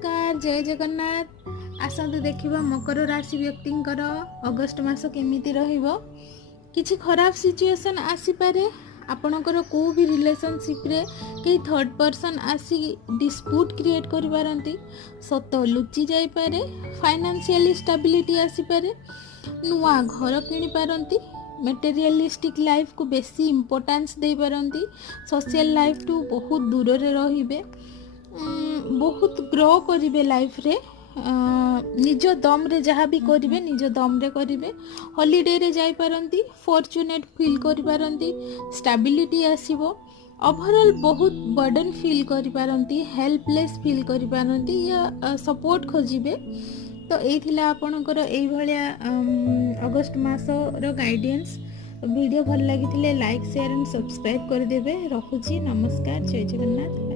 नमस्कार जय जगन्नाथ। आसतु देखिबा मकर राशि व्यक्तिंकर अगस्ट मास केमिति रहिबो। किछि खराब सिचुएशन आसी पारे, आपणकर को भी रिलेशनशिप रे कई थर्ड पर्सन आसी डिस्प्यूट क्रिएट करि पारंती, सत लुचि जाई पारे, फाइनेंशियली स्टेबिलिटी आसी पारे, नुआ घर किनि पारंती, मटेरियलिस्टिक लाइफ को बेसी इंपोर्टेंस दे पारंती, सोशल लाइफ टू बहुत दूर रे रहिबे, बहुत ग्रो करिवे लाइफ रे, निज दम रे जहाँ भी करिवे निज दम रे करिवे, हॉलिडे रे जाई पारंती, फॉर्चुनेट फील करि पारंती, स्टेबिलिटी आसीबो, ओवरऑल बहुत बर्डन फील करि पारंती, हेल्पलेस फील करि पारंती या सपोर्ट खोजिबे। तो एथिला आपणकर एई भलिया अगस्त मासर गाइडेंस। वीडियो भल लागिथिले लाइक शेयर एंड सब्सक्राइब कर देबे। रखुची, नमस्कार, जय जगन्नाथ।